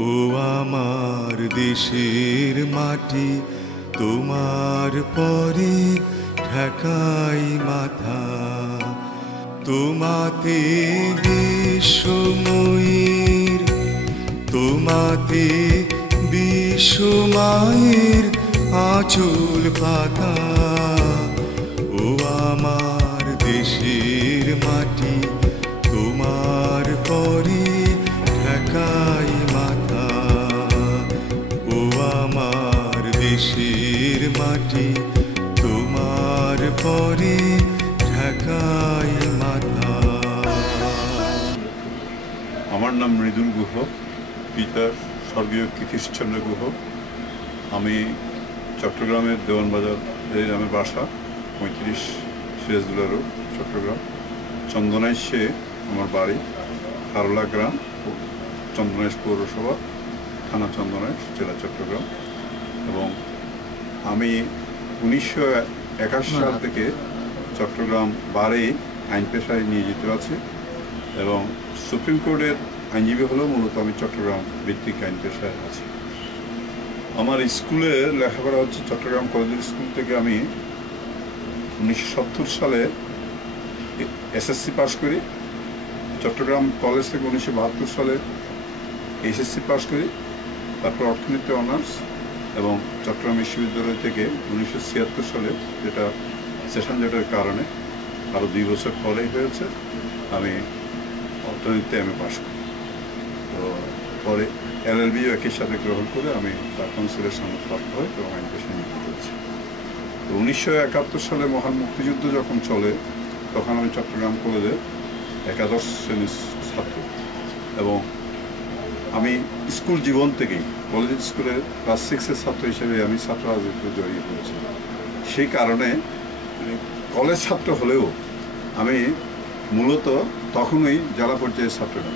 ও আমার দেশের মাটি, তোমার পরে ঠেকাই মাথা। তোমাতে বিশ্বময়ীর, তোমাতে বিশ্বমায়ের আঁচল পাতা। ও আমার দেশের মাটি, তোমার পরে ঠেকাই মাথা। ও আমার দেশের মাটি, তোমার পরে ঠেকাই মাথা। আমার নাম মৃদুল গুহ, পিতা স্বর্গীয় কৃতিশচন্দ্র গুহ। আমি চট্টগ্রামের দেওয়ানবাজার এই নামের বাসা, 35 সিরাজদৌল্লা রোড, চট্টগ্রাম। চন্দনাইশে আমার বাড়ি, খারলা গ্রাম, চন্দনাইশ পৌরসভা, থানা চন্দনাইশ, জেলা চট্টগ্রাম। এবং আমি 1981 সাল থেকে চট্টগ্রাম বারে আইন পেশায় নিয়োজিত আছি এবং সুপ্রিম কোর্টের আইনজীবী হলেও মূলত আমি চট্টগ্রাম ভিত্তিক আইন পেশায় আছি। আমার স্কুলে লেখাপড়া হচ্ছে চট্টগ্রাম কলেজ স্কুল থেকে। আমি 1970 সালে এসএসসি পাস করি। চট্টগ্রাম কলেজ থেকে 1972 সালে এইচএসসি পাস করি। তারপর অর্থনীতি অনার্স, এবং চট্টগ্রাম বিশ্ববিদ্যালয় থেকে 1976 সালে, যেটা সেশন জটের কারণে আরও 2 বছর পরেই হয়েছে, আমি অর্থনীতিতে এমএ পাস করি। তো পরে এলএলবিও একই সাথে গ্রহণ করে আমি বার কাউন্সিলের সনদ প্রাপ্ত হই এবং আইন পেশায় নিয়োজিত হয়েছি। তো 1971 সালে মহান মুক্তিযুদ্ধ যখন চলে, তখন আমি চট্টগ্রাম কলেজে একাদশ শ্রেণীর ছাত্র, এবং আমি স্কুল জীবন থেকেই কলেজ স্কুলের ক্লাস 6-এর ছাত্র হিসেবে আমি ছাত্র রাজনীতিতে জড়িয়ে পড়েছি। সেই কারণে কলেজ ছাত্র হলেও আমি মূলত তখনই জেলা পর্যায়ের ছাত্র না।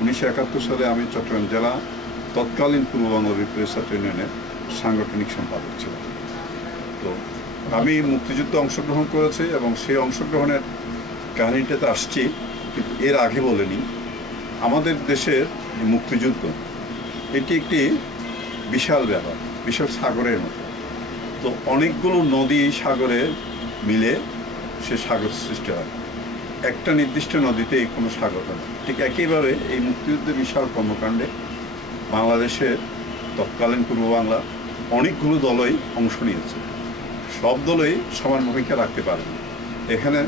1971 সালে আমি চট্টগ্রাম জেলা তৎকালীন পূর্ব বাংলা বিপ্লবী ছাত্র ইউনিয়নের সাংগঠনিক সম্পাদক ছিলাম। তো আমি মুক্তিযুদ্ধে অংশগ্রহণ করেছি এবং সেই অংশগ্রহণের কাহিনীটাতে আসছি, কিন্তু এর আগে বলেনি। আমাদের দেশের মুক্তিযুদ্ধ এটি একটি বিশাল ব্যাপার, বিশাল সাগরের মতো। তো অনেকগুলো নদী সাগরে মিলে সে সাগর সৃষ্টি হয়। একটা নির্দিষ্ট নদীতেই কোনো সাগর হয় না। ঠিক একইভাবে এই মুক্তিযুদ্ধের বিশাল কর্মকাণ্ডে বাংলাদেশের তৎকালীন পূর্ব বাংলা অনেকগুলো দলই অংশ নিয়েছে। সব দলই সমান ভূমিকা রাখতে পারেনি। এখানে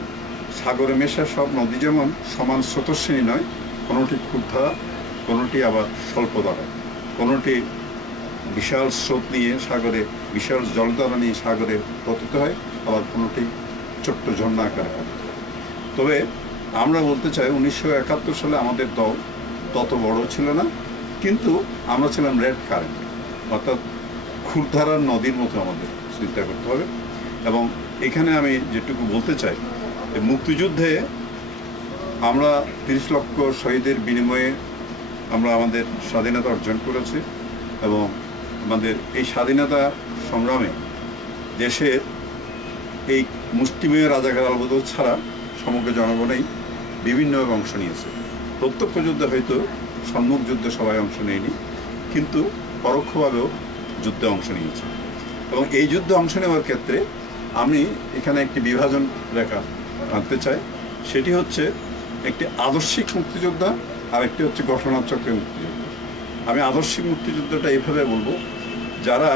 সাগরে মেশা সব নদী যেমন সমান স্রোতস্বিনী নয়, কোনোটি ক্ষুদ্ধারা, কোনোটি আবার স্বল্পধারা, কোনোটি বিশাল স্রোত নিয়ে সাগরে, বিশাল জলধারা নিয়ে সাগরে পতিত হয়, আবার কোনোটি ছোট্ট ঝর্ণা আকারে হয়। তবে আমরা বলতে চাই 1971 সালে আমাদের দল তত বড় ছিল না, কিন্তু আমরা ছিলাম রেড কারেন্ট, অর্থাৎ ক্ষুদ্ধারার নদীর মতো আমাদের চিন্তা করতে হবে। এবং এখানে আমি যেটুকু বলতে চাই, মুক্তিযুদ্ধে আমরা 30 লক্ষ শহীদের বিনিময়ে আমরা আমাদের স্বাধীনতা অর্জন করেছি, এবং আমাদের এই স্বাধীনতা সংগ্রামে দেশের এই মুষ্টিমেয় রাজাকার আলবদর ছাড়া সমগ্র জনগণই বিভিন্নভাবে অংশ নিয়েছে। প্রত্যক্ষ যুদ্ধে হয়তো সম্মুখ যুদ্ধে সবাই অংশ নেয়নি, কিন্তু পরোক্ষভাবেও যুদ্ধে অংশ নিয়েছে। এবং এই যুদ্ধে অংশ নেওয়ার ক্ষেত্রে আমি এখানে একটি বিভাজন রেখা আনতে চাই। সেটি হচ্ছে একটি আদর্শিক মুক্তিযোদ্ধা আর একটি হচ্ছে ঘটনাচক্রের মুক্তিযোদ্ধা। আমি আদর্শিক মুক্তিযুদ্ধটা এইভাবে বলবো, যারা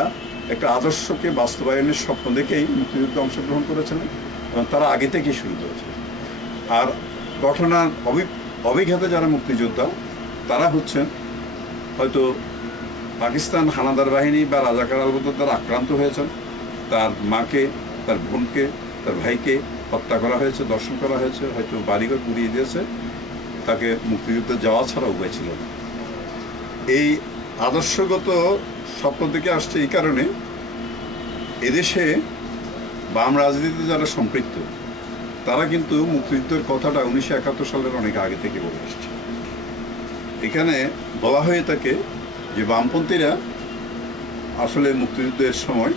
একটা আদর্শকে বাস্তবায়নের স্বপ্ন দেখেই মুক্তিযুদ্ধে অংশগ্রহণ করেছেন এবং তারা আগে থেকেই শুরু করেছে। আর ঘটনার অভিজ্ঞতা যারা মুক্তিযোদ্ধা, তারা হচ্ছেন হয়তো পাকিস্তান হানাদার বাহিনী বা রাজাকার আলবদর দ্বারা আক্রান্ত হয়েছেন, তার মাকে, তার বোনকে, তার ভাইকে হত্যা করা হয়েছে, দর্শন করা হয়েছে, হয়তো বাড়িঘর পুড়িয়ে দিয়েছে, তাকে মুক্তিযুদ্ধে যাওয়া ছাড়া উপায় ছিল না। এই আদর্শগত স্বপ্ন থেকে আসছে এই কারণে এদেশে বাম রাজনীতিতে যারা সম্পৃক্ত, তারা কিন্তু মুক্তিযুদ্ধের কথাটা 1971 সালের অনেক আগে থেকে বলে আসছে। এখানে বলা হয়ে থাকে যে বামপন্থীরা আসলে মুক্তিযুদ্ধের সময়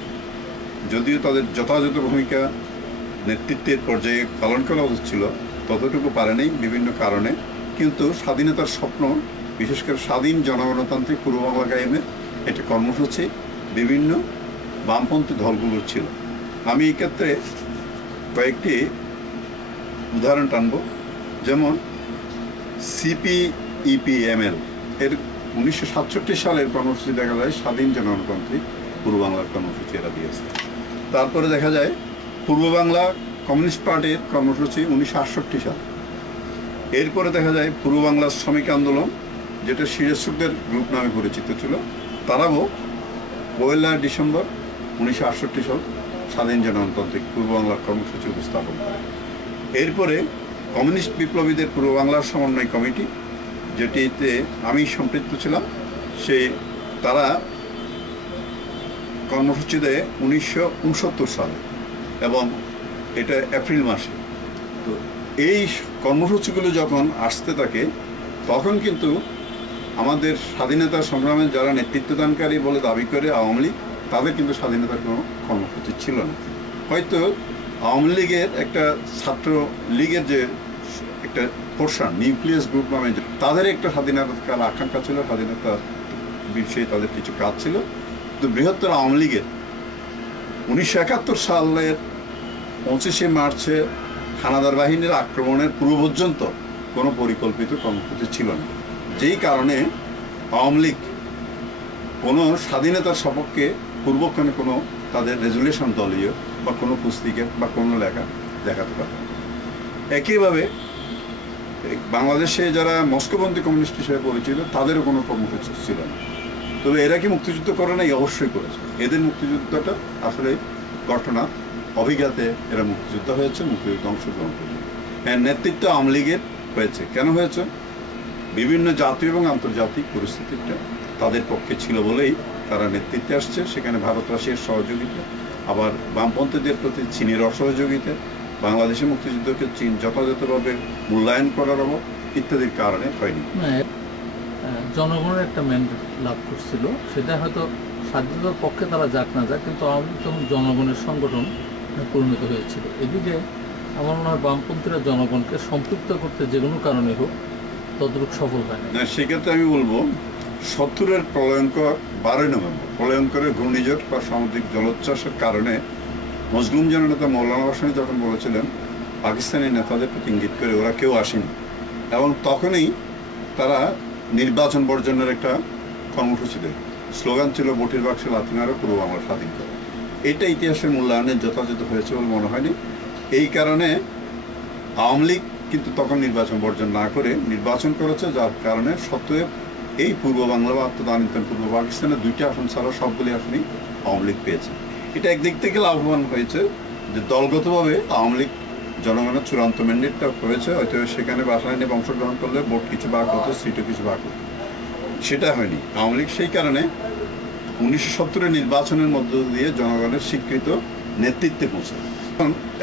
যদিও তাদের যথাযথ ভূমিকা নেতৃত্বের পর্যায়ে পালন করা উচিত ছিল, ততটুকু পারেনি বিভিন্ন কারণে, কিন্তু স্বাধীনতার স্বপ্ন বিশেষ করে স্বাধীন জনগণতান্ত্রিক পূর্ব বাংলা কায়েমের একটা কর্মসূচি বিভিন্ন বামপন্থী দলগুলোর ছিল। আমি এই ক্ষেত্রে কয়েকটি উদাহরণ টানব। যেমন CPEPML এর 1967 সালের কর্মসূচি দেখা যায় স্বাধীন জনগণতান্ত্রিক পূর্ব বাংলার কর্মসূচি এরা দিয়েছে। তারপরে দেখা যায় পূর্ব বাংলা কমিউনিস্ট পার্টির কর্মসূচি 1968 সাল। এরপরে দেখা যায় পূর্ব বাংলার শ্রমিক আন্দোলন, যেটা শিরেশ্বরদের গ্রুপ নামে পরিচিত ছিল, তারাও 1 ডিসেম্বর 1968 সাল স্বাধীন জনগণতান্ত্রিক পূর্ব বাংলার কর্মসূচি উপস্থাপন করে। এরপরে কমিউনিস্ট বিপ্লবীদের পূর্ব বাংলার সমন্বয় কমিটি, যেটিতে আমি সম্পৃক্ত ছিলাম, তারা কর্মসূচি দেয় 1969 সালে এবং এটা এপ্রিল মাসে। তো এই কর্মসূচিগুলো যখন আসতে থাকে তখন কিন্তু আমাদের স্বাধীনতা সংগ্রামের যারা নেতৃত্বদানকারী বলে দাবি করে আওয়ামী লীগ, তাদের কিন্তু স্বাধীনতার কোনো কর্মসূচি ছিল না। হয়তো আওয়ামী লীগের একটা ছাত্র লীগের যে একটা পোর্শন, নিউক্লিয়াস গ্রুপ নামে, তাদের একটা স্বাধীনতার আকাঙ্ক্ষা ছিল, স্বাধীনতা বিষয়ে তাদের কিছু কাজ ছিল। তো বৃহত্তর আওয়ামী লীগের 1971 সালের 25শে মার্চে হানাদার বাহিনীর আক্রমণের পূর্ব পর্যন্ত কোনো পরিকল্পিত কর্মসূচি ছিল না, যেই কারণে আওয়ামী লীগ কোনো স্বাধীনতার সপক্ষে পূর্বক্ষণে কোনো তাদের রেজুলেশন দলীয় বা কোনো পুস্তিকা বা কোনো লেখা দেখাতে পারে। একইভাবে বাংলাদেশে যারা মস্কোপন্থী কমিউনিস্ট হিসেবে পরিচিত, তাদেরও কোনো কর্মসূচি ছিল না। তবে এরা কি মুক্তিযুদ্ধ করে না? অবশ্যই করেছে। এদের মুক্তিযুদ্ধটা আসলে ঘটনা অভিজ্ঞতাতে এরা মুক্তিযুদ্ধ হয়েছে, মুক্তিযুদ্ধ অংশগ্রহণ করেছে। এর নেতৃত্ব আওয়ামী লীগের হয়েছে। কেন হয়েছে? বিভিন্ন জাতীয় এবং আন্তর্জাতিক পরিস্থিতিটা তাদের পক্ষে ছিল বলেই তারা নেতৃত্বে আসছে। সেখানে ভারত রাশিয়ার সহযোগিতা, আবার বামপন্থীদের প্রতি চীনের অসহযোগিতা, বাংলাদেশের মুক্তিযুদ্ধকে চীন যথাযথভাবে মূল্যায়ন করার অভাব ইত্যাদির কারণে হয়নি। জনগণের একটা ম্যান্ডেট লাভ করছিল, সেটা হয়তো স্বাধীনতার পক্ষে তারা যাক না যাক, কিন্তু আওয়ামী লীগ তখন জনগণের সংগঠন পরিণত হয়েছিল। এদিকে আমার মনে হয় বামপন্থীরা জনগণকে সম্পৃক্ত করতে যে কোনো কারণে হোক তদ্রুপ সফল হয় না। সেক্ষেত্রে আমি বলবো 70-এর প্রলয়ঙ্কর 12 নভেম্বর প্রলয়ঙ্করের ঘূর্ণিঝড় বা সামুদ্রিক জলোচ্ছ্বাসের কারণে মজলুম জননেতা মৌলানা ভাসানী যখন বলেছিলেন পাকিস্তানি নেতাদের প্রতি ইঙ্গিত করে ওরা কেউ আসেনি, এবং তখনই তারা নির্বাচন বর্জনের একটা কর্মসূচি দেয়। স্লোগান ছিল বটির বাক্সে লাথি মারো, পূর্ব বাংলা স্বাধীন করো। এটা ইতিহাসের মূল্যায়নে যথাযথ হয়েছে বলে মনে হয়নি। এই কারণে আওয়ামী লীগ কিন্তু তখন নির্বাচন বর্জন না করে নির্বাচন করেছে, যার কারণে সত্ত্বেও এই পূর্ব বাংলা বা আত্মদানিতন পূর্ব পাকিস্তানের 2টি আসন ছাড়া সবগুলি আসনই আওয়ামী লীগ পেয়েছে। এটা একদিক থেকে লাভবান হয়েছে যে দলগতভাবে আওয়ামী লীগ জনগণের চূড়ান্ত ম্যান্ডেটটা হয়েছে, হয়তো সেখানে বাসায় নিয়ে অংশগ্রহণ করলে ভোট কিছু ভাগ হতো, সিটও কিছু ভাগ হতো, সেটা হয়নি। আওয়ামী লীগ সেই কারণে 1970-এর নির্বাচনের মধ্য দিয়ে জনগণের স্বীকৃত নেতৃত্বে পৌঁছায়।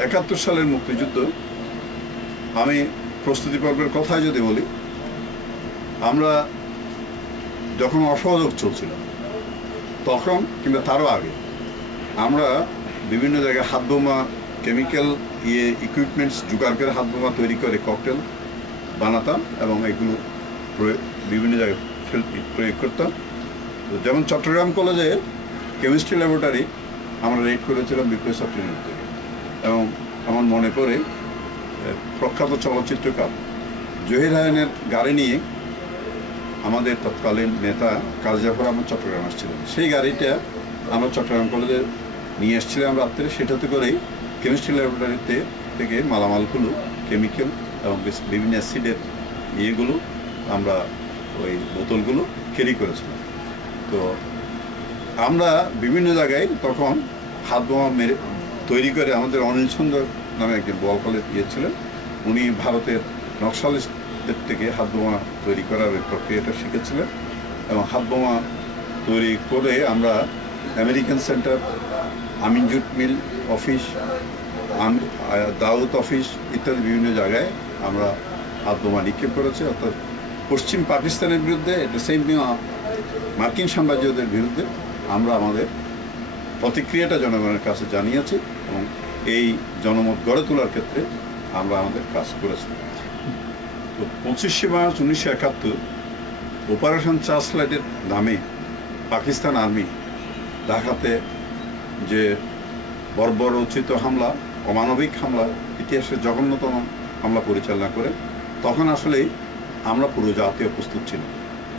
71 সালের মুক্তিযুদ্ধ, আমি প্রস্তুতি পর্বের কথায় যদি বলি, আমরা যখন অসহযোগ চলছিল তখন কিংবা তারও আগে আমরা বিভিন্ন জায়গায় হাত বোমা, কেমিক্যাল ইকুইপমেন্টস জোগাড় করে হাত বোমা তৈরি করে ককটেল বানাতাম এবং এগুলো বিভিন্ন জায়গায় প্রয়োগ করতাম। যেমন চট্টগ্রাম কলেজে কেমিস্ট্রি ল্যাবরেটরি আমরা রেড করেছিলাম বিপ্লবী ছাত্র ইউনিট থেকে, এবং আমার মনে পড়ে প্রখ্যাত চলচ্চিত্রকার জহির রায়হানের গাড়ি নিয়ে আমাদের তৎকালীন নেতা কাজী জাফর আহমদ চট্টগ্রাম আসছিলেন। সেই গাড়িটা আমরা চট্টগ্রাম কলেজে নিয়ে এসেছিলাম রাত্রে, সেটাতে করেই কেমিস্ট্রি ল্যাবরেটরিতে থেকে মালামালগুলো, কেমিক্যাল এবং বিভিন্ন অ্যাসিডের ইয়েগুলো আমরা ওই বোতলগুলো ক্যারি করেছিলাম। তো আমরা বিভিন্ন জায়গায় তখন হাত বোমা তৈরি করে, আমাদের অনিল সুন্দর নামে একজন বল কলেজ গিয়েছিলেন, উনি ভারতের নকশালিস্টদের থেকে হাত বোমা তৈরি করার ওই প্রক্রিয়াটা শিখেছিলেন, এবং হাত বোমা তৈরি করে আমরা আমেরিকান সেন্টার, আমিন জুট মিল অফিস, দাউদ অফিস ইত্যাদি বিভিন্ন জায়গায় আমরা হাত বোমা নিক্ষেপ করেছি। অর্থাৎ পশ্চিম পাকিস্তানের বিরুদ্ধে, এটা সেম মার্কিন সাম্রাজ্যদের বিরুদ্ধে আমরা আমাদের প্রতিক্রিয়াটা জনগণের কাছে জানিয়েছি, এবং এই জনমত গড়ে তোলার ক্ষেত্রে আমরা আমাদের কাজ করেছি। তো 25শে মার্চ 1971 অপারেশন চার্জলাইটের নামে পাকিস্তান আর্মি ঢাকাতে যে বর্বরোচিত হামলা, অমানবিক হামলা, ইতিহাসের জঘন্যতম হামলা পরিচালনা করে, তখন আসলেই আমরা পুরো জাতীয় প্রস্তুত ছিল।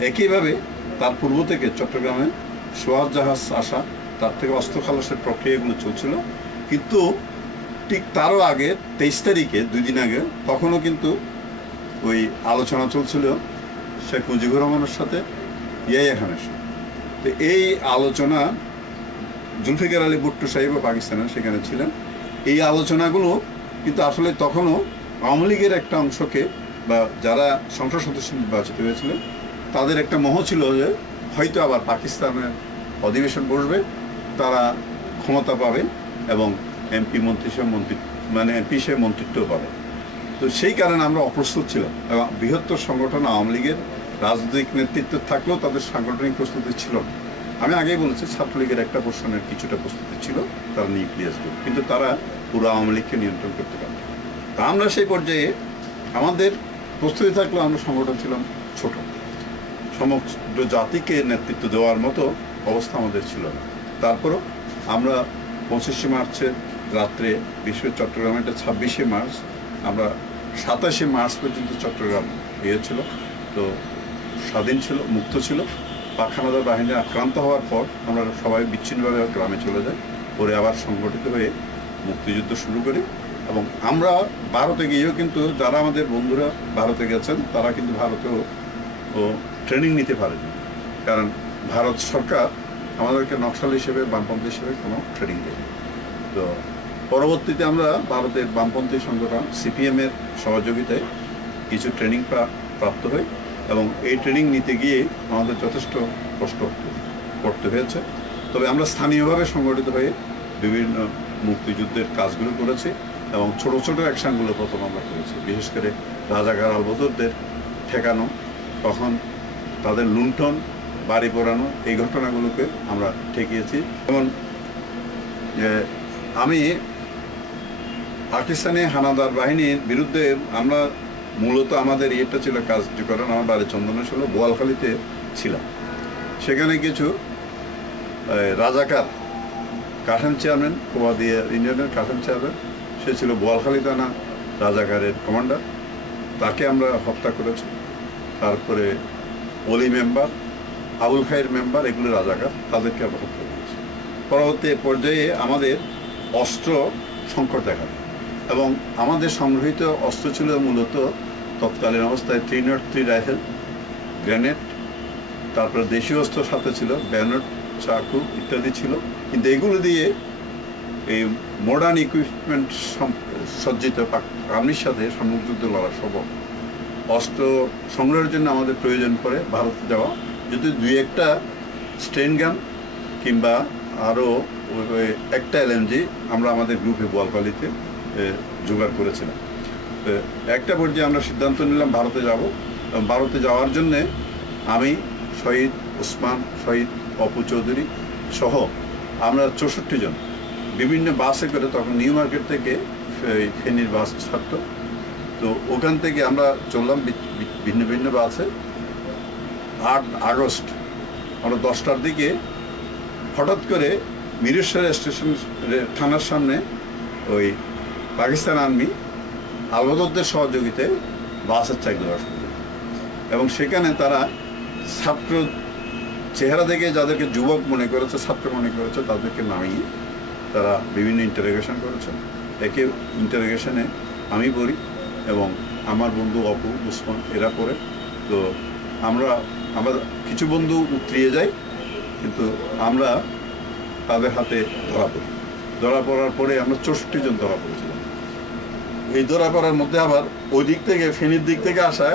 একইভাবে তার পূর্ব থেকে চট্টগ্রামে সোয়াজ জাহাজ আসা, তার থেকে অস্ত্র খালাসের প্রক্রিয়াগুলো চলছিল। কিন্তু ঠিক তারও আগে 23 তারিখে, 2 দিন আগে, তখনও কিন্তু ওই আলোচনা চলছিল শেখ মুজিবুর রহমানের সাথে ইয়াহিয়া খানের সাথে। তো এই আলোচনা জুলফিকার আলী ভুট্টো সাহেব পাকিস্তানের সেখানে ছিলেন। এই আলোচনাগুলো কিন্তু আসলে তখনও আওয়ামী লীগের একটা অংশকে বা যারা সংসদ সদস্য নির্বাচিত হয়েছিলেন তাদের একটা মোহ ছিল যে হয়তো আবার পাকিস্তানের অধিবেশন বসবে, তারা ক্ষমতা পাবে এবং এমপি সে মন্ত্রিত্ব পাবে। তো সেই কারণে আমরা অপ্রস্তুত ছিলাম এবং বৃহত্তর সংগঠন আওয়ামী লীগের রাজনৈতিক নেতৃত্ব থাকলেও তাদের সাংগঠনিক প্রস্তুতি ছিল না। আমি আগেই বলেছি ছাত্রলীগের একটা পোর্শনের কিছুটা প্রস্তুতি ছিল, তারা নিউক্লিয়াস গ্রুপ, কিন্তু তারা পুরো আওয়ামী লীগকে নিয়ন্ত্রণ করতে পারত। তা আমরা সেই পর্যায়ে আমাদের প্রস্তুতি থাকলেও আমরা সংগঠন ছিলাম ছোট, সমগ্র জাতিকে নেতৃত্ব দেওয়ার মতো অবস্থা আমাদের ছিল না। তারপরও আমরা 25শে মার্চের রাত্রে চট্টগ্রামে একটা 26শে মার্চ, আমরা 27শে মার্চ পর্যন্ত চট্টগ্রাম ছিল, তো স্বাধীন ছিল, মুক্ত ছিল। পাক হানাদার বাহিনী আক্রান্ত হওয়ার পর আমরা সবাই বিচ্ছিন্নভাবে গ্রামে চলে যাই, পরে আবার সংগঠিত হয়ে মুক্তিযুদ্ধ শুরু করি। এবং আমরা ভারতে গিয়েও কিন্তু যারা আমাদের বন্ধুরা ভারতে গেছেন তারা কিন্তু ভারতেও ট্রেনিং নিতে পারেনি, কারণ ভারত সরকার আমাদেরকে নকশাল হিসেবে, বামপন্থী হিসেবে কোনো ট্রেনিং দেয়নি। তো পরবর্তীতে আমরা ভারতের বামপন্থী সংগঠন সিপিএমের সহযোগিতায় কিছু ট্রেনিং প্রাপ্ত হই এবং এই ট্রেনিং নিতে গিয়ে আমাদের যথেষ্ট কষ্ট করতে হয়েছে। তবে আমরা স্থানীয়ভাবে সংগঠিত হয়ে বিভিন্ন মুক্তিযুদ্ধের কাজগুলো করেছি এবং ছোট ছোট অ্যাকশানগুলো প্রথম আমরা করেছি। বিশেষ করে রাজাকার আলবদরদের ঠেকানো, তখন তাদের লুণ্ঠন, বাড়ি পোড়ানো, এই ঘটনাগুলোকে আমরা ঠেকিয়েছি। যেমন আমি পাকিস্তানি হানাদার বাহিনীর বিরুদ্ধে আমরা মূলত আমাদের ইয়েটা ছিল কার্যকরণ, আমার বাড়ি চন্দনেশ্বর বোয়ালখালীতে ছিলাম। সেখানে কিছু রাজাকার, কাঠান চেয়ারম্যান, কোয়াদিয়া ইউনিয়নের কাঠান চেয়ারম্যান, সে ছিল বোয়ালখালী থানা রাজাকারের কমান্ডার, তাকে আমরা হত্যা করেছি। তারপরে অলি মেম্বার, আবুল খায়ের মেম্বার, এগুলো রাজাকার, তাদেরকে আমরা হত্যা করেছি। পরবর্তী পর্যায়ে আমাদের অস্ত্র সংকট দেখা দেয় এবং আমাদের সংগৃহীত অস্ত্র ছিল মূলত তৎকালীন অবস্থায় 303 রাইফেল, গ্রেনেড, তারপরে দেশীয় অস্ত্র সাথে ছিল ব্যানট, চাকু ইত্যাদি ছিল। কিন্তু এগুলো দিয়ে এই মডার্ন ইকুইপমেন্ট সজ্জিত আর্মির সাথে সম্মুখযুদ্ধ লড়া সম্ভব। অস্ত্র সংগ্রহের জন্য আমাদের প্রয়োজন পড়ে ভারতে যাওয়া, যদি 2-1টা স্ট্রেন গান কিংবা আরও একটা LMG আমরা আমাদের গ্রুপে বোয়ালখালীতে জোগাড় করেছিলাম। একটা পর্যায়ে আমরা সিদ্ধান্ত নিলাম ভারতে যাব। ভারতে যাওয়ার জন্যে আমি, শহীদ ওসমান, শহীদ অপু চৌধুরী সহ আমরা 64 জন বিভিন্ন বাসে করে, তখন নিউ মার্কেট থেকে ফেনীর বাস ছাড়তো, তো ওখান থেকে আমরা চললাম ভিন্ন ভিন্ন বাসে। 8 আগস্ট আমরা 10টার দিকে হঠাৎ করে মিরেশ্বর স্টেশন থানার সামনে ওই পাকিস্তান আর্মি আলবদরদের সহযোগিতায় বাসের চাকরি দেওয়া শুরু করে এবং সেখানে তারা ছাত্র চেহারা দেখে যাদেরকে যুবক মনে করেছে, ছাত্র মনে করেছে, তাদেরকে নামিয়ে তারা বিভিন্ন ইন্টারোগেশন করেছে। একে ইন্টারোগেশনে আমি পড়ি এবং আমার বন্ধু অপু, উসমান এরা পড়ে। তো আমরা কিছু বন্ধু উতরিয়ে যাই, কিন্তু আমরা তাদের হাতে ধরা পড়ি। ধরা পড়ার পরে আমরা 64 জন ধরা পড়েছিলাম। এই ধরা পড়ার মধ্যে আবার ওই দিক থেকে, ফেনীর দিক থেকে আসা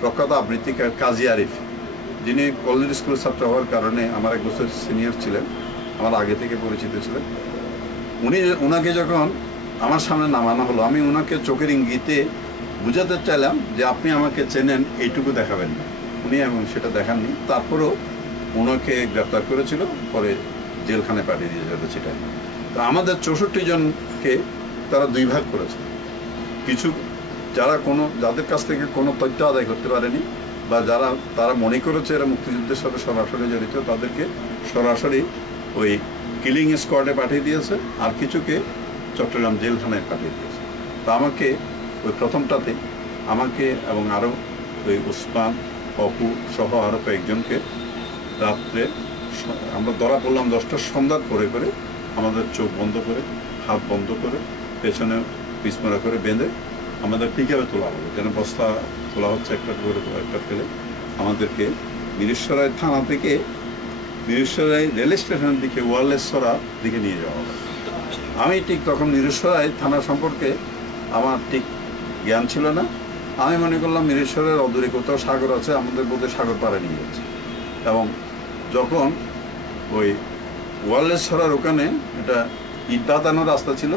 প্রখ্যাত আবৃত্তিকার কাজী আরিফ, যিনি কলেজ স্কুলের ছাত্র হওয়ার কারণে আমার 1 বছর সিনিয়র ছিলেন, আমার আগে থেকে পরিচিত ছিলেন। ওনাকে যখন আমার সামনে নামানো হলো, আমি ওনাকে চোখের ইঙ্গিতে বুঝাতে চাইলাম যে আপনি আমাকে চেনেন, এইটুকু দেখাবেন না। উনি এমন সেটা দেখাননি। তারপরেও ওনাকে গ্রেপ্তার করেছিল, পরে জেলখানে পাঠিয়ে দিয়ে যেতে সেটাই। তো আমাদের 64 জনকে তারা 2 ভাগ করেছে। কিছু যাদের কাছ থেকে কোনো তথ্য আদায় করতে পারেনি বা যারা তারা মনে করেছে এরা মুক্তিযুদ্ধের সাথে সরাসরি জড়িত, তাদেরকে সরাসরি ওই কিলিং স্কোয়াডে পাঠিয়ে দিয়েছে, আর কিছুকে চট্টগ্রাম জেলখানায় পাঠিয়ে দিয়েছে। তা আমাকে ওই প্রথমটাতে আমাকে এবং আরও ওই উসমান, অপু সহ আরও কয়েকজনকে রাত্রে আমরা ধরা পড়লাম 10টার সন্ধ্যার করে করে, আমাদের চোখ বন্ধ করে, হাত বন্ধ করে, পেছনে পিছমরা করে বেঁধে আমাদের পিকআপে তোলা হলো, যেন বস্তা তোলা হচ্ছে একটা করে একটা ফেলে আমাদেরকে মিরেশ্বরাই থানা থেকে মিরেশ্বরাই রেল স্টেশনের দিকে ওয়ারলেসরার দিকে নিয়ে যাওয়া হলো। আমি ঠিক তখন মিরেশ্বরাই থানা সম্পর্কে আমার ঠিক জ্ঞান ছিল না। আমি মনে করলাম মিরেশ্বরের অদূরে কোথাও সাগর আছে, আমাদের বোধহয় সাগর পাড়ে নিয়ে যাচ্ছে। এবং যখন ওই ওয়ারলেসরার ওখানে এটা ইট বাঁধানোর রাস্তা ছিল,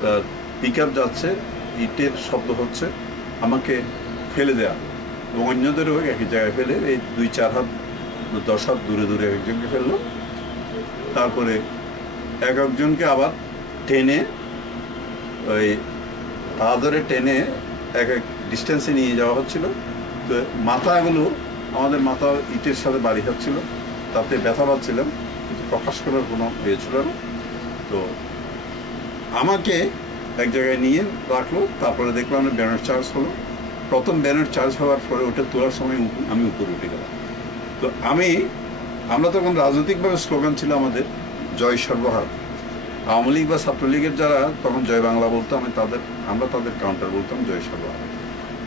তার পিকআপ যাচ্ছে, ইটের শব্দ হচ্ছে, আমাকে ফেলে দেওয়া এবং অন্যদেরও একই জায়গায় ফেলে এই 2-4 হাত 10 হাত দূরে দূরে একজনকে ফেললো। তারপরে একজনকে আবার টেনে ওই পা ধরে টেনে এক ডিস্টেন্সে নিয়ে যাওয়া হচ্ছিল। তো মাথাগুলো আমাদের মাথা ইটের সাথে বাড়ি হচ্ছিল, তাতে ব্যথা পাচ্ছিলাম, কিন্তু প্রকাশ করার কোনো ইয়ে ছিল না। তো আমাকে এক জায়গায় নিয়ে রাখলো। তারপরে দেখলাম ব্যানার চার্জ হলো। প্রথম ব্যানার চার্জ হওয়ার পরে ওটা তোলার সময় আমি উপরে উঠে গেলাম। তো আমরা তখন রাজনৈতিকভাবে স্লোগান ছিল আমাদের জয় সর্বহারা। আওয়ামী লীগ বা ছাত্রলীগের যারা তখন জয় বাংলা বলতো, আমরা তাদের কাউন্টার বলতাম জয় সর্বহারা।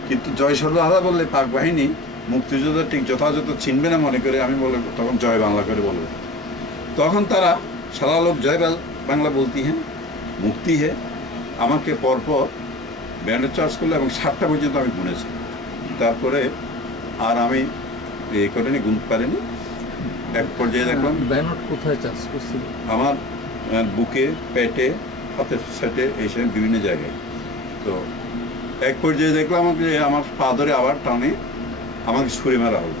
কিন্তু জয় সর্বহারা বললে পাক বাহিনী মুক্তিযোদ্ধা ঠিক যথাযথ চিনবে না মনে করে আমি তখন জয় বাংলা করে বলবো। তখন তারা সারা লোক জয় বাংলা বলতি হ্যাঁ, মুক্তি হে, আমাকে পরপর ব্যান্ডেজ চার্জ করলো এবং 7টা পর্যন্ত আমি গুনেছি। তারপরে আর আমি করিনি, গুনতে পারিনি। এক পর্যায়ে দেখলাম ব্যানট কোথায় চার্জ করছিল, আমার বুকে, পেটে, হাতের সাইডে, এই সব বিভিন্ন জায়গায়। তো এক পর্যায়ে দেখলাম যে আমার পা ধরে আবার টানে আমাকে ছুঁড়ে মারা হলো।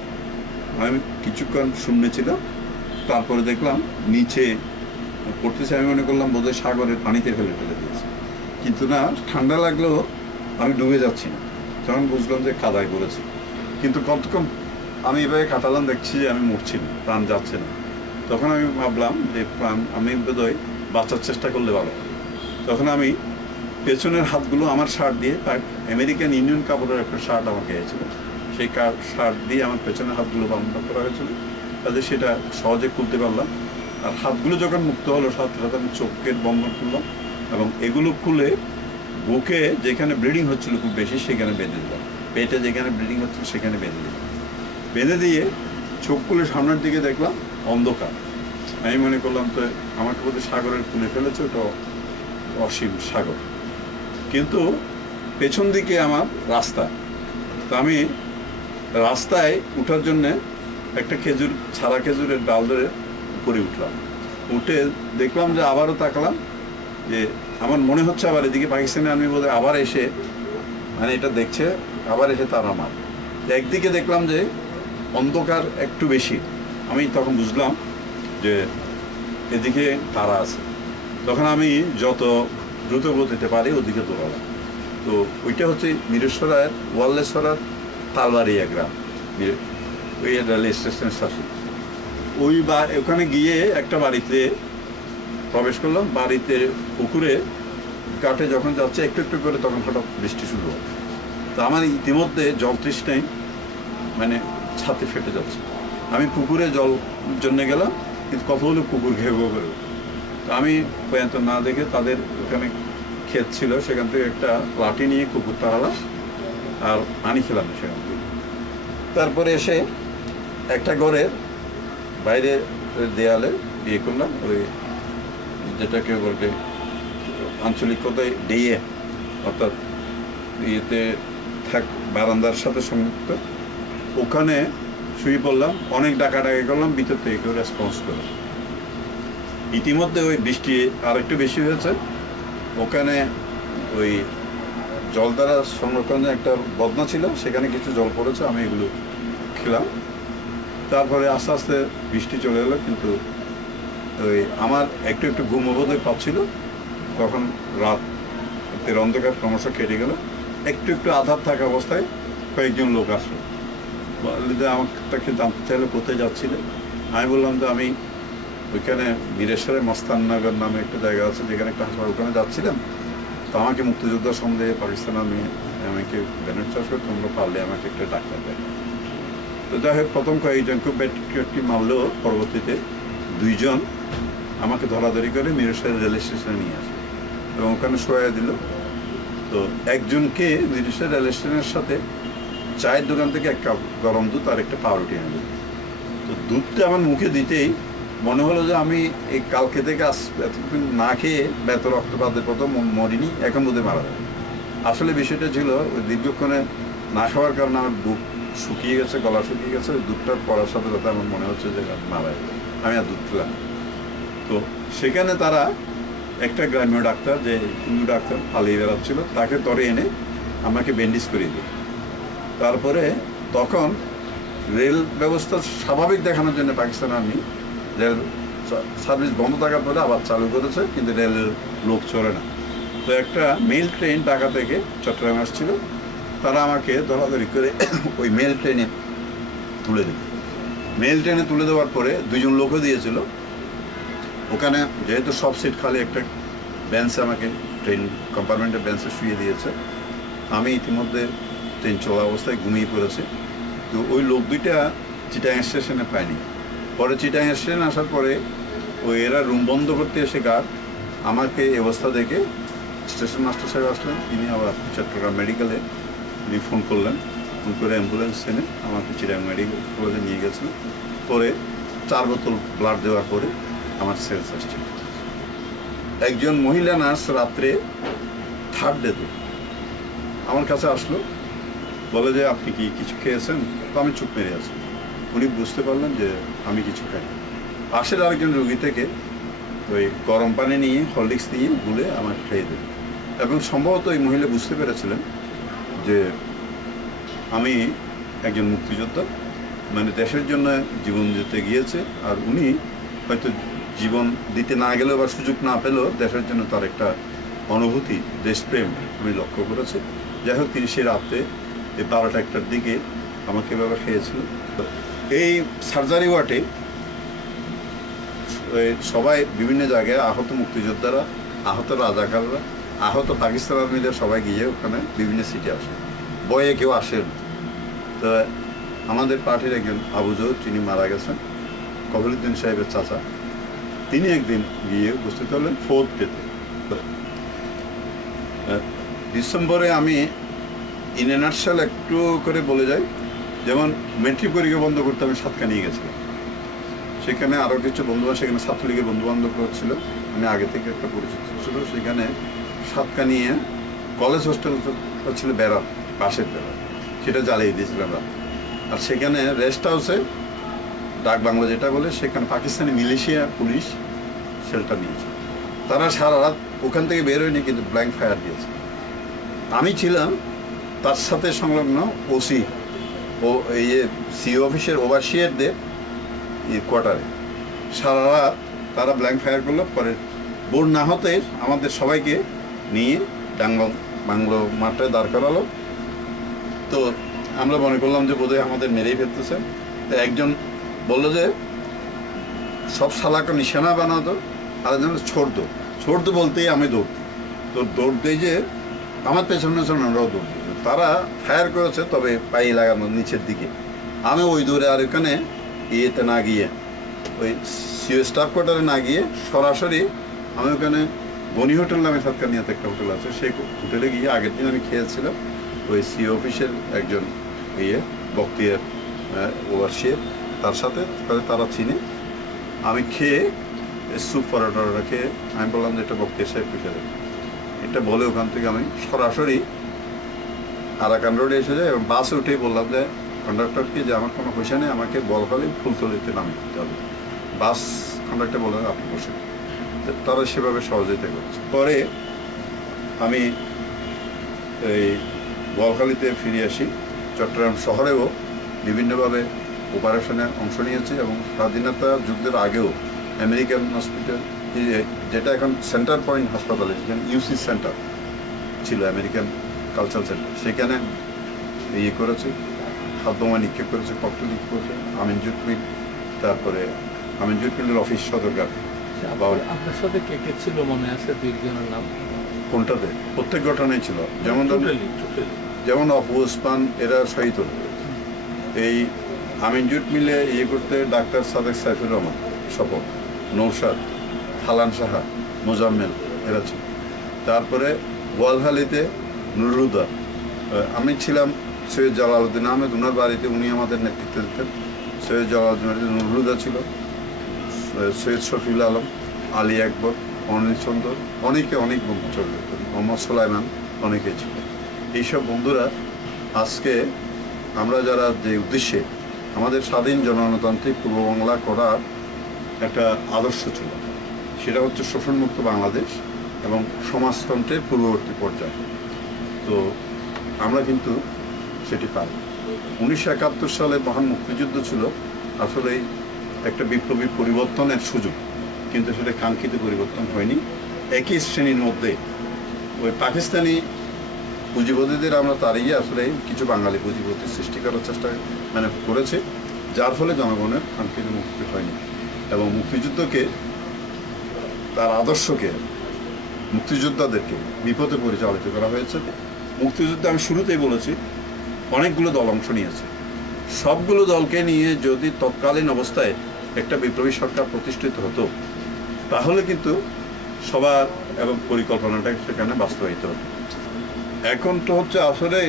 আমি কিছুক্ষণ শূন্যে ছিলাম। তারপরে দেখলাম নিচে পড়তেছে, আমি মনে করলাম বোধহয় সাগরের পানিতে ফেলে দিয়েছে, কিন্তু না, ঠান্ডা লাগলেও আমি ডুবে যাচ্ছি না। তখন বুঝলাম যে কাদায় পড়েছি। কিন্তু কতক্ষণ আমি এভাবে কাটালাম, দেখছি যে আমি মরছি না, প্রাণ যাচ্ছে না। তখন আমি ভাবলাম যে আমি বোধহয় বাঁচার চেষ্টা করলে ভালো। তখন আমি পেছনের হাতগুলো আমার শার্ট দিয়ে, তার আমেরিকান ইউনিয়ন কাপড়ের একটা শার্ট আমাকে এসেছিল, সেই শার্ট দিয়ে আমার পেছনের হাতগুলো বন্ধ করা হয়েছিল, তাদের সেটা সহজে খুলতে পারলাম। আর হাতগুলো যখন মুক্ত হলো, সাথে সাথে আমি চোখের বন্ধন খুললাম এবং এগুলো খুলে বুকে যেখানে ব্লিডিং হচ্ছিল খুব বেশি সেখানে বেঁধে দিলাম, পেটে যেখানে ব্লিডিং হচ্ছিল সেখানে বেঁধে দিলাম। বেঁধে দিয়ে চোখ খুলে সামনের দিকে দেখলাম অন্ধকার। আমি মনে করলাম তো আমাকে বোধহয় সাগরের খুলে ফেলেছে, ওটা অসীম সাগর। কিন্তু পেছন দিকে আমার রাস্তা। তো আমি রাস্তায় উঠার জন্যে একটা ছাড়া খেজুরের ডাল ধরে উপরে উঠলাম। উঠে দেখলাম যে আবারও তাকালাম, যে আমার মনে হচ্ছে আবার এদিকে পাকিস্তানি আর্মি বোধহয় আবার এসে মানে এটা দেখছে, আবার এসে তারা আমার একদিকে দেখলাম যে অন্ধকার একটু বেশি। আমি তখন বুঝলাম যে এদিকে তারা আছে। তখন আমি যত দ্রুত গতিতে পারি ওদিকে দৌড়ালাম। তো ওইটা হচ্ছে মিরেশ্বরার ওয়ারলেসরার তালবাড়িয়া গ্রাম, ওই রেল স্টেশনের শাসন। ওখানে গিয়ে একটা বাড়িতে প্রবেশ করলাম। বাড়িতে পুকুরে কাটে যখন যাচ্ছে একটু একটু করে, তখন হঠাৎ বৃষ্টি শুরু হয়। তো আমার ইতিমধ্যে জল তৃষ্ণায় মানে ছাতি ফেটে যাচ্ছে। আমি পুকুরে জল জন্য গেলাম, কিন্তু কতগুলো কুকুর ঘেউ ঘেউ করে। তো আমি পর্যন্ত না দেখে তাদের ওখানে ক্ষেত ছিল, সেখান থেকে একটা লাঠি নিয়ে কুকুর তাড়ালাম আর পানি খেলাম সেখান থেকে। তারপরে এসে একটা ঘরের বাইরে দেয়ালে ইয়ে করলাম, ওই যেটাকে বলতে আঞ্চলিক কথায় ডিএ, অর্থাৎ ইয়েতে বারান্দার সাথে সংযুক্ত, ওখানে শুয়ে পড়লাম। অনেক ডাকাডাকি করলাম, ভিতর থেকে কেউ রেসপন্স করে। ইতিমধ্যে ওই বৃষ্টি আর একটু বেশি হয়েছে। ওখানে ওই জল দ্বারা সংরক্ষণের একটা বদনা ছিল, সেখানে কিছু জল পড়েছে, আমি এগুলো খেলাম। তারপরে আস্তে আস্তে বৃষ্টি চলে এলো, কিন্তু ওই আমার একটু একটু ঘুমবোধই পাচ্ছিল। তখন রাতের অন্ধকার ক্রমশ কেটে গেল। একটু একটু আধার থাকা অবস্থায় কয়েকজন লোক আসলো। বললে যে আমাকে জানতে চাইলে কোথায় যাচ্ছিলেন। আমি বললাম যে আমি ওইখানে বীরেশ্বরের মস্তাননগর নামে একটা জায়গা আছে যেখানে একটা হাসপাতাল, ওখানে যাচ্ছিলাম। তো আমাকে মুক্তিযোদ্ধা সন্দেহে পাকিস্তান আমি আমাকে ব্যানার চাষ করে তোমরা পারলে আমাকে একটা ডাক্তার দেয়। তো যাই হোক প্রথম কয়েকজনকে ব্যাটটি মারলেও পরবর্তীতে 2 জন আমাকে ধরাধরি করে বীরেশ্বরের রেল স্টেশনে নিয়ে আসে এবং ওখানে শোয়া দিল। তো একজনকে বীরেশ্বর রেল স্টেশনের সাথে চায়ের দোকান থেকে 1 কাপ গরম দুধ আর একটা পাউরুটি এনে দিল। তো দুধটা আমার মুখে দিতেই মনে হলো যে আমি এই কালকে থেকে এতদিন না খেয়ে এত রক্তপাতের প্রথম মরিনি, এখন বোধহয় মারা যাবে। আসলে বিষয়টা ছিল ওই দীর্ঘক্ষণে না খাওয়ার কারণে আমার বুক শুকিয়ে গেছে, গলা শুকিয়ে গেছে। দুধটা পড়ার সাথে সাথে আমার মনে হচ্ছে যে মারা যাবে, আমি আর দুধ খেলাম। তো সেখানে তারা একটা গ্রাম্য ডাক্তার, যে হিন্দু ডাক্তার পালিয়ে বেড়াচ্ছিল, তাকে ধরে এনে আমাকে ব্যান্ডেজ করিয়ে দিল। তারপরে তখন রেল ব্যবস্থা স্বাভাবিক দেখানোর জন্য পাকিস্তান আর্মি রেল সার্ভিস বন্ধ থাকার পরে আবার চালু করেছে, কিন্তু রেলের লোক চলে না। তো একটা মেল ট্রেন ঢাকা থেকে চট্টগ্রাম আসছিল, তারা আমাকে ধরাধরি করে ওই মেল ট্রেনে তুলে দিল। মেল ট্রেনে তুলে দেওয়ার পরে 2 জন লোকও দিয়েছিল ওখানে, যেহেতু সব সিট খালি, একটা বেঞ্চে আমাকে ট্রেন কম্পার্টমেন্টের বেঞ্চে শুয়ে দিয়েছে। আমি ইতিমধ্যে ট্রেন চলা অবস্থায় ঘুমিয়ে পড়েছি। তো ওই লোক 2টা চিটাং স্টেশনে পায়নি। পরে চিটাং স্টেশনে আসার পরে ওই এরা রুম বন্ধ করতে এসে গার্ড আমাকে এই অবস্থা দেখে স্টেশন মাস্টার সাহেব আসলেন, তিনি আবার চট্টগ্রাম মেডিকেলে উনি ফোন করলেন, ফোন করে অ্যাম্বুলেন্স এনে আমাকে চিটাং মেডিকেল কলেজে নিয়ে গেছিলেন। পরে 4 বোতল ব্লাড দেওয়ার পরে আমার সেন্স আসছে। একজন মহিলা নার্স রাত্রে 3rd ডেতে আমার কাছে আসলো, বলে যে আপনি কি কিছু খেয়েছেন? তো আমি চুপ মেরে আছি। উনি বুঝতে পারলেন যে আমি কিছু খাই। পাশের আরেকজন রোগী থেকে ওই গরম পানি নিয়ে হরলিক্স নিয়ে গুলে আমাকে খেয়ে দেবে, এবং সম্ভবত এই মহিলা বুঝতে পেরেছিলেন যে আমি একজন মুক্তিযোদ্ধা, মানে দেশের জন্য জীবন দিতে গিয়েছে। আর উনি হয়তো জীবন দিতে না গেলেও বা সুযোগ না পেলেও দেশের জন্য তার একটা অনুভূতি, দেশপ্রেম উনি লক্ষ্য করেছে। যাই হোক, তিনি সে রাত্রে এই 12টা-1টার দিকে আমাকে এভাবে খেয়েছিল। এই সার্জারি ওয়ার্ডে সবাই বিভিন্ন জায়গায় আহত মুক্তিযোদ্ধারা, আহত রাজাকাররা, আহত পাকিস্তান আর্মিদের সবাই গিয়ে ওখানে বিভিন্ন সিটে আসে, বয়ে কেউ আসেন। তো আমাদের পার্টির একজন আবু জহুর, যিনি মারা গেছেন, কবিরুদ্দিন সাহেবের চাচা, তিনি একদিন গিয়ে উপস্থিত হলেন 4th ডেতে। ডিসেম্বরে আমি ইন এ নাটশেল একটু করে বলে যাই, যেমন মেট্রিক পরীক্ষা বন্ধ করতে আমি সাতকানিয়ে নিয়ে গেছিলাম। সেখানে আরও কিছু বন্ধুবান্ধব, সেখানে ছাত্রলীগের বন্ধুবান্ধব ছিল, আমি আগে থেকে একটা পরিচিত ছিল। সেখানে সাতকানিয়ে কলেজ হোস্টেল ছিল বেড়া, বাঁশের বেড়া, সেটা জ্বালিয়ে দিয়েছিলাম রাত। আর সেখানে রেস্ট হাউসে, ডাক বাংলা যেটা বলে, সেখানে পাকিস্তানি মিলিশিয়া পুলিশ শেল্টার নিয়েছে। তারা সারা রাত ওখান থেকে বের হয়নি, কিন্তু ব্ল্যাঙ্ক ফায়ার দিয়েছে। আমি ছিলাম তার সাথে সংলগ্ন ওসি ও এই সিও অফিসের ওভারসিয়ারদের কোয়ার্টারে। সারা রাত তারা ব্ল্যাঙ্ক ফায়ার করলো। পরে বোর না হতে আমাদের সবাইকে নিয়ে বাংলো মাঠে দাঁড় করালো। তো আমরা মনে করলাম যে বোধহয় আমাদের মেরেই ফেলতেছে। একজন বললো যে সব শালাকে নিশানা বানাতো, আর একজন ছোড় দো বলতেই আমি দৌড়। তো দৌড় দিই যে আমার পেছনে আমরাও দৌড় দিই। তারা ফায়ার করেছে, তবে পায়ে লাগানো নিচের দিকে। আমি ওই দূরে আর ওখানে ইয়েতে না গিয়ে, ওই সিও স্টাফ কোয়ার্টারে না গিয়ে সরাসরি আমি ওখানে বনি হোটেল নামে সাতকানিয়াতে একটা হোটেল আছে, সেই হোটেলে গিয়ে আগের দিন আমি খেয়েছিলাম ওই সিও অফিসের একজন বক্তিয়ার ওভারসিয়ার, তার সাথে তারা চিনে। আমি খেয়ে স্যুপ পরোটা খেয়ে আমি বললাম যে এটা বক্তিয়ার সাহেব পিছিয়ে দেবে, এটা বলে ওখান থেকে আমি সরাসরি আরাকান রোডে এসে যাই এবং বাসে উঠেই বললাম যে কন্ডাক্টরকে যে আমার কোনো পয়সা নেই, আমাকে বলখালি ফুলতলিতে নামিয়ে দিতে হবে। বাস কন্ডাক্টর বললেন আপনি বসে, তারা সেভাবে সহযোগিতা করছে। পরে আমি এই বলখালিতে ফিরে আসি। চট্টগ্রাম শহরেও বিভিন্নভাবে অপারেশনে অংশ নিয়েছি এবং স্বাধীনতা যুদ্ধের আগেও আমেরিকান হসপিটাল, যেটা এখন সেন্টার পয়েন্ট হাসপাতালে, যেখানে ইউসি সেন্টার ছিল, আমেরিকান কালচারাল সেন্টার, সেখানে করেছি। হাতবোমা নিক্ষেপ করেছে, ককটেল নিক্ষেপ করেছে আমিন জুট মিল, তারপরে আমিন জুট মিলের অফিস সদরঘাট। আপনার সাথে কে কে ছিল মনে আছে দুইজনের নাম? কোনটাতে? প্রত্যেক ঘটনায় ছিল, যেমন যেমন অপু ওসমান এরা শহীদ হল। এই আমিন জুট মিলে ইয়ে করতে ডাক্তার সাদেক সাইফুর রহমান, স্বপন, নৌশাদ, ফালান সাহা, মোজাম্মেল এরা ছিল। তারপরে বোয়ালখালীতে নুরুল হুদা, আমি ছিলাম সৈয়দ জালালউদ্দিন আহমেদ, উনার বাড়িতে উনি আমাদের নেতৃত্ব দিতেন। সৈয়দ জালালউদ্দিন বাড়িতে নুরুল হুদা ছিল, সৈয়দ শফিউল আলম, আলী আকবর, অনিল চন্দ্র, অনেক বন্ধু চলে যেতেন, মোহাম্মদ সুলাইমান, অনেকে ছিল। এইসব বন্ধুরা আজকে আমরা যারা যে উদ্দেশ্যে আমাদের স্বাধীন জনগণতান্ত্রিক পূর্ব বাংলা করার একটা আদর্শ ছিল, সেটা হচ্ছে শোষণমুক্ত বাংলাদেশ এবং সমাজতন্ত্রের পূর্ববর্তী পর্যায়ে। তো আমরা কিন্তু সেটি পাই। 1971 সালে মহান মুক্তিযুদ্ধ ছিল আসলে একটা বিপ্লবী পরিবর্তনের সুযোগ, কিন্তু সেটা কাঙ্ক্ষিত পরিবর্তন হয়নি। একই শ্রেণীর মধ্যে ওই পাকিস্তানি পুঁজিপতিদের আমরা তাড়িয়ে আসলে কিছু বাঙালি পুঁজিপতি সৃষ্টি করার চেষ্টা করেছে, যার ফলে জনগণের কাঙ্ক্ষিত মুক্তি হয়নি। এবং মুক্তিযুদ্ধকে, তার আদর্শকে, মুক্তিযোদ্ধাদেরকে বিপদে পরিচালিত করা হয়েছে। মুক্তিযুদ্ধে আমি শুরুতেই বলেছি অনেকগুলো দল অংশ নিয়েছে। সবগুলো দলকে নিয়ে যদি তৎকালীন অবস্থায় একটা বিপ্লবী সরকার প্রতিষ্ঠিত হতো, তাহলে কিন্তু সবার এবং পরিকল্পনাটা সেখানে বাস্তবায়িত হতো। এখন তো হচ্ছে আসলে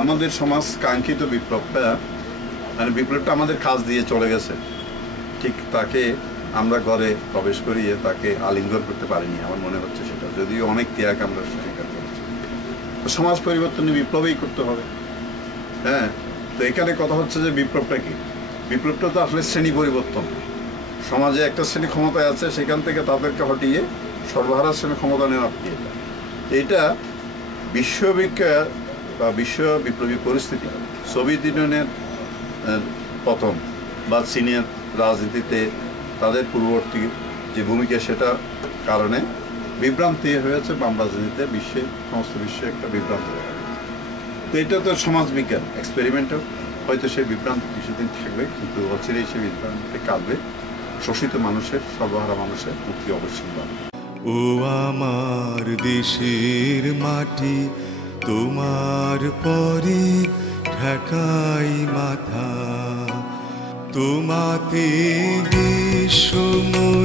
আমাদের সমাজ কাঙ্ক্ষিত বিপ্লবটা, বিপ্লবটা আমাদের কাজ দিয়ে চলে গেছে, ঠিক তাকে আমরা ঘরে প্রবেশ করিয়ে তাকে আলিঙ্গন করতে পারিনি আমার মনে হচ্ছে সেটা, যদিও অনেক ত্যাগ আমরা স্বীকার করেছি। তো সমাজ পরিবর্তনে বিপ্লবই করতে হবে। হ্যাঁ, তো এখানে কথা হচ্ছে যে বিপ্লবটা কি? বিপ্লবটা তো আসলে শ্রেণী পরিবর্তন। সমাজে একটা শ্রেণী ক্ষমতায় আছে, সেখান থেকে তাদেরকে হটিয়ে সর্বহারা শ্রেণী ক্ষমতা নেওয়া এটা এটা বিশ্ববিখ্যাত বা বিশ্ব বিপ্লবী পরিস্থিতি, সোভিয়েত ইউনিয়নের পতন বা চীনের রাজনীতিতে তাদের পূর্ববর্তী যে ভূমিকা, সেটার কারণে বিভ্রান্তি হয়েছে বাম রাজনীতিতে, সমস্ত বিশ্বে একটা বিভ্রান্তি হয়ে গেছে। তো এটা তো সমাজবিজ্ঞান এক্সপেরিমেন্টও, হয়তো সেই বিভ্রান্তি কিছুদিন থাকবে, কিন্তু অচিরেই সেই বিভ্রান্তি কাটবে। শোষিত মানুষের, সর্বহারা মানুষের মুক্তি অবশ্যই পাবে। ও আমার দেশের মাটি, তোমার পরে ঠেকাই মাথা, তোমাতে বিশ্বময়ীর,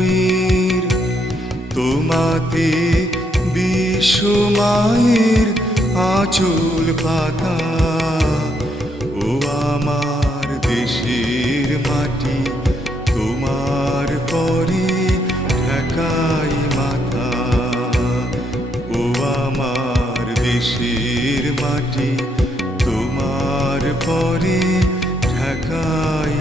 তোমাতে বিশ্বমায়ের আঁচল পাতা। ও আমার দেশের মাটি, তোমার পরে ঠেকাই মাথা। ও আমার দেশের মাটি, তোমার পরে ঠেকাই